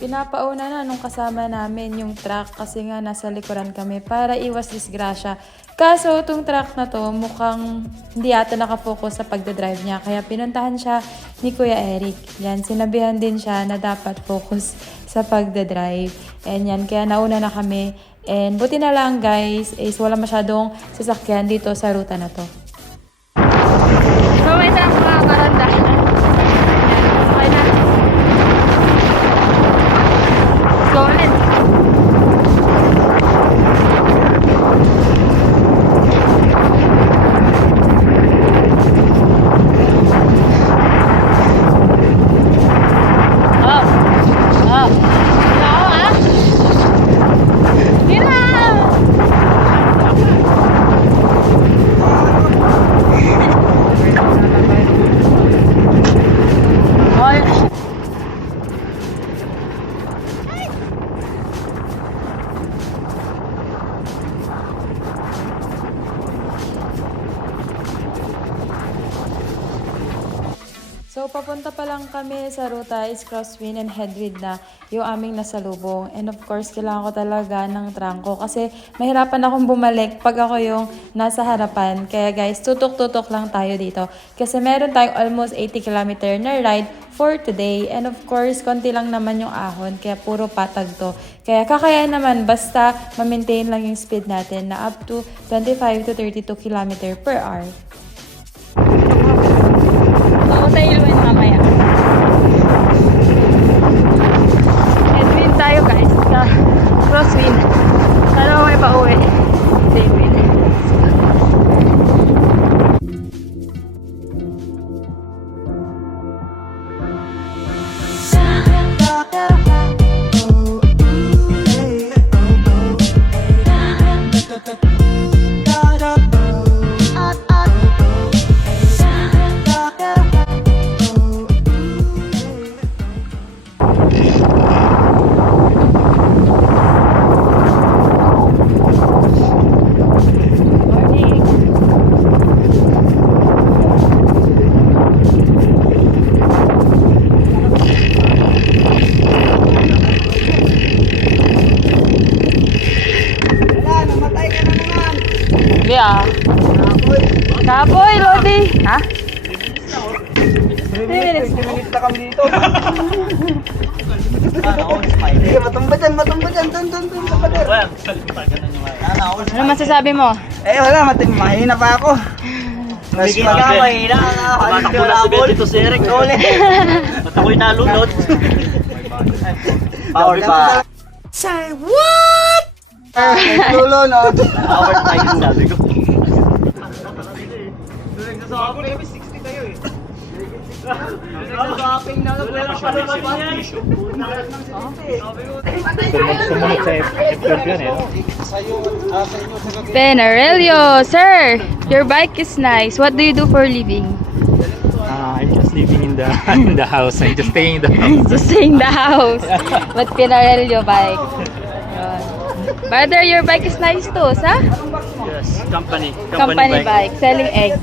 Pinapauna na nung kasama namin yung truck kasi nga nasa likuran kami para iwas disgrasya. Kaso itong truck na to mukhang hindi ata nakafocus sa pagdadrive niya kaya pinuntahan siya ni Kuya Eric. Yan, sinabihan din siya na dapat focus sa pagdadrive. And yan, kaya nauna na kami. And buti na lang guys, is wala masyadong sasakyan dito sa ruta na to. So, may tayong mga baranda. Okay na. Let's go ulit. Oh. Oh. Hello, ah. Hello. So, papunta pa lang kami sa ruta is crosswind and headwind na yung aming nasalubong. And of course, kailangan ko talaga ng trangko kasi mahirapan akong bumalik pag ako yung nasa harapan. Kaya guys, tutok-tutok lang tayo dito. Kasi meron tayong almost 80 km na ride for today. And of course, konti lang naman yung ahon. Kaya puro patag to. Kaya kakaya naman basta ma-maintain lang yung speed natin na up to 25 to 32 km per hour. Tailwind mamaya. Headwind tayo guys sa crosswind. Sana may pauwi. Tailwind. Yeah. Kapoy, Lodi. Ha? 3 minutes. 3 minutes na kami dito. Sige, matumba dyan. Dun, sa pader. Ano masasabi mo? Wala, mahina pa ako. Mahina ako. Matakbo na si Ben dito si Eric. Ba't ako'y nalunod? Power pa. Say what? Lulo, no? Power tayo sabi ko. Penarelio, sir, your bike is nice. What do you do for a living? I'm just living in the house. I'm just staying in the house. Just staying in the house. But Penarelio bike. Yun. Brother, your bike is nice too, sa? Yes, company Bike. Selling egg.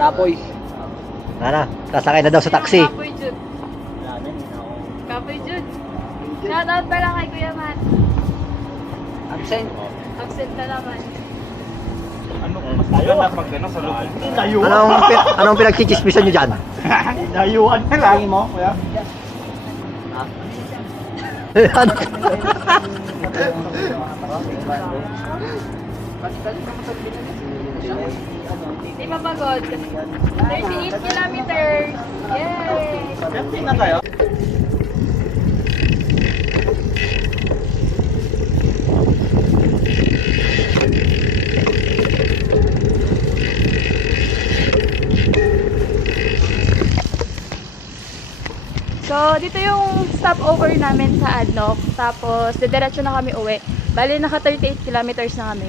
Kapoy. Nana, sasakay na daw sa taxi. Kapoy Jud. Kapoy Jud. Shoutout pala kay Kuya Matt. Absent. Absent ka naman. Anong pinagchichismisan nyo dyan? Dayuan na lang mo, kuya. Ano? Di ba pagod? 38 kilometers. Yay! Empty na kayo? So, dito yung stopover namin sa Adnoc. Tapos, didiretso na kami uwi. Bali, naka 38 kilometers na kami.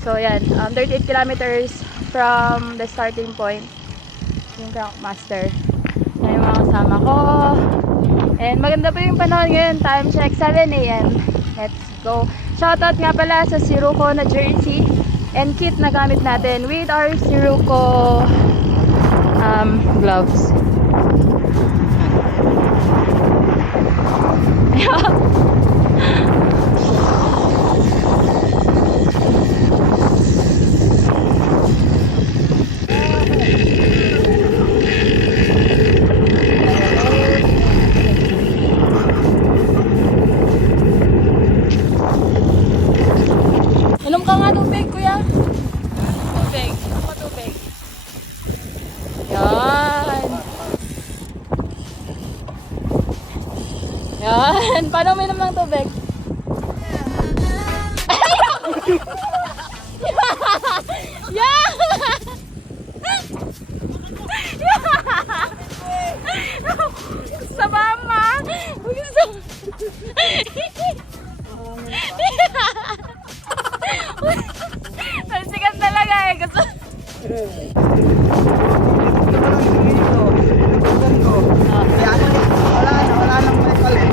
So, yan. 38 kilometers from the starting point. Yung Crankmaster. Yan yung mga kasama ko. And maganda pa yung panahon ngayon. Time check, 7 AM. Let's go. Shoutout nga pala sa Siruko na jersey. and kit na gamit natin with our Sirocco gloves. Inom ka nga tubig, kuya. Tubig. Inom ka tubig. Yan. Yan. Paano uminom ng tubig? Yeah! Sa mama! Gusto. Sikat talaga eh. Gusto. Wala nang may palit.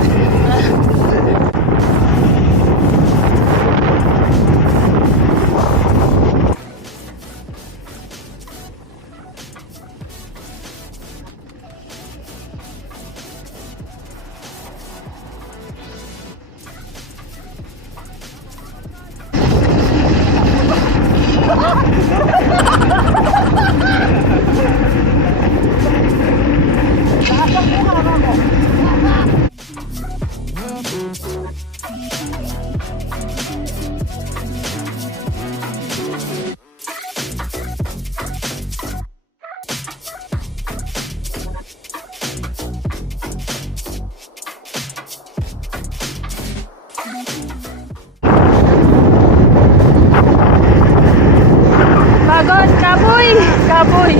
Pagod! Kaboy! Kaboy!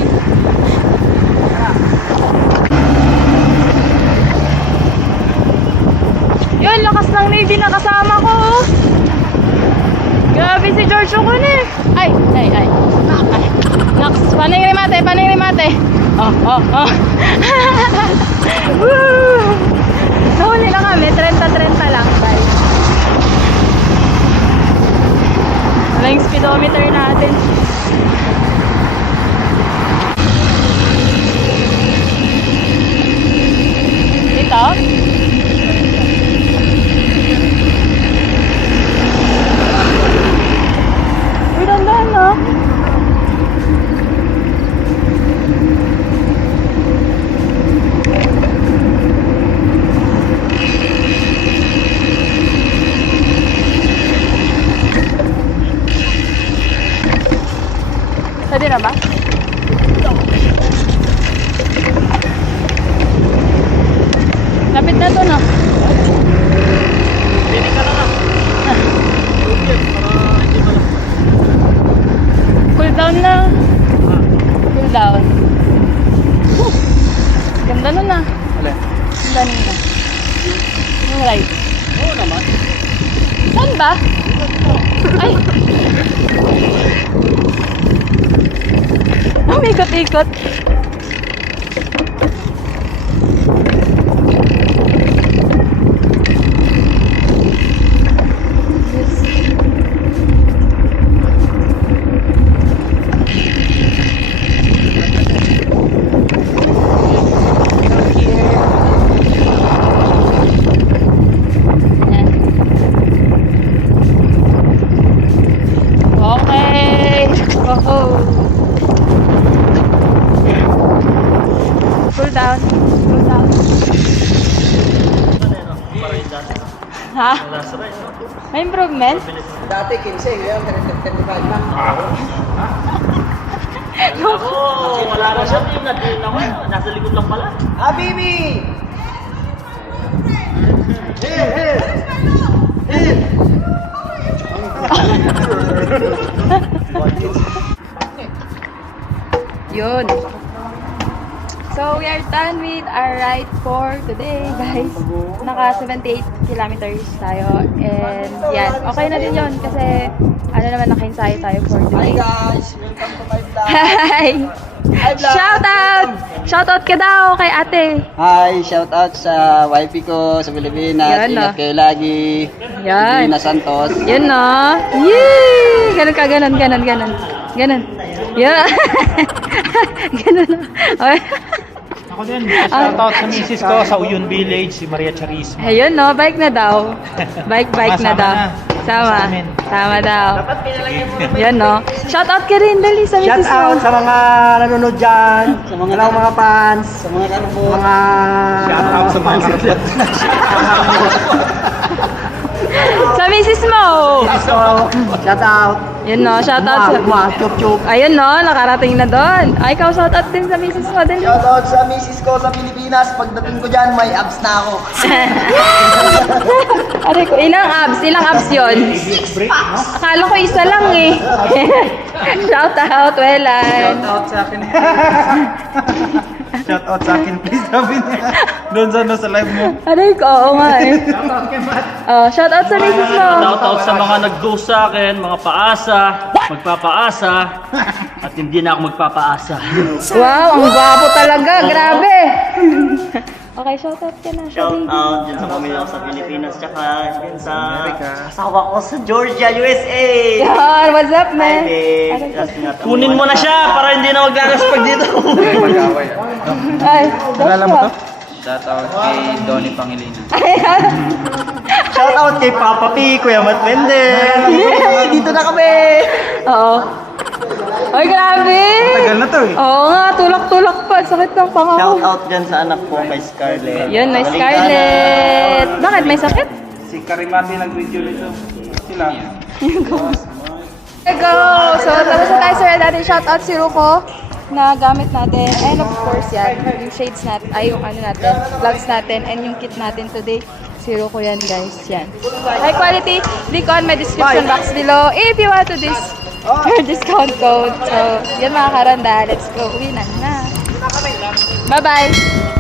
Yun, lakas ng Navy na kasama ko. Grabe si George Ocon eh. Ay. Naks, paning rimate. Oh. Woo! Nahuli lang kami, 30-30 lang guys. Wala yung speedometer natin. Dito? Uy, dandan no? Pwede na ba? Lapit na to, no? Pili ka na lang. Cool down na. Cool down. Ganda nun na. Alin? Ganda nun na. Yung right. Oo naman. Saan ba? Ay! Umikot-ikot. Okay. Oh. Cool down. Cool down. Para yung dati. Ha? Wala sa rin, no? May improvement? Dati 15, ngayon 35 na. Ako, wala na siya. Din ako. Nasa likod lang pala. Habibi! Here! Yun. So, we are done with our ride for today, guys. Naka 78 kilometers tayo. And, yan. Okay na din yun kasi, ano naman, naka-ensayo tayo for Hi today. guys! Welcome to my vlog! Hi! Hi vlog! Shout out! Shoutout ka daw kay ate. Hi, shout out sa wifey ko sa Pilipinas. Yan, Ingat no? kayo lagi. Yan. Gina Santos. Yan no. Yay! Ganun ka, ganun. Ganun. Yeah. Ganun. Okay. Ako din, shoutout sa misis ko sa Uyun Village, si Maria Charisma. Ayun no, bike na daw. Bike na Sama daw. na. Sama. Sa amin. Sama daw. Yan no. Shoutout ka rin, dali sa Shout misis mo. out sa mga nanonood dyan, sa mga fans, sa mga karabot, mga Shoutout sa mga karabot. Sa misis mo. Shout out. Yan no, shoutout sa... Chup chup. Ayun no, nakarating na doon. Ay, ikaw shoutout din sa misis mo. Dali. Shout out sa misis ko sa Pilipinas. Pagdating ko dyan, may abs na ako. Aray ko, ilang abs yun? Akala ko isa lang eh. Shoutout, Welan. Out sa akin. Shout out sa akin, please. Sabi niya. Doon sa live mo. Aray ko, oo nga eh. Oh, shoutout sa misis mo. Shoutout sa mga nag-do sa akin, mga paasa, magpapaasa, at hindi na ako magpapaasa. Wow, ang gwapo talaga. Grabe. Okay, shoutout ka na. Shout out dyan sa pamilya ko sa Pilipinas, tsaka dyan sa asawa ko sa Georgia, USA! Yan, what's up, man? Hi, Babe. Kunin mo na siya para hindi na magkakaspag dito. Ay, that's what? Shout out kay Donnie Pangilinan. Shout out kay Papa P, Kuya Matt Mendez! Yay! Dito na kami! Oo. Ay, grabe. Tagal na to eh. Oo nga, tulak-tulak pa. Sakit ng panga ko. Shout out dyan sa anak ko, kay Scarlett. Yun, may Balik Scarlett. Bakit? May sakit? Si Karimati nag-video nito. Sila. Go! So, tapos na tayo sa red natin. Shoutout si Ruko na gamit natin. And of course, yan. Yung shades natin, ay yung ano natin, vlogs natin, and yung kit natin today. Si Ruko yan, guys. Yan. High quality. Link on my description box below if you want to your discount code. So, yan mga karanda. Let's go. Uwi na. Bye-bye!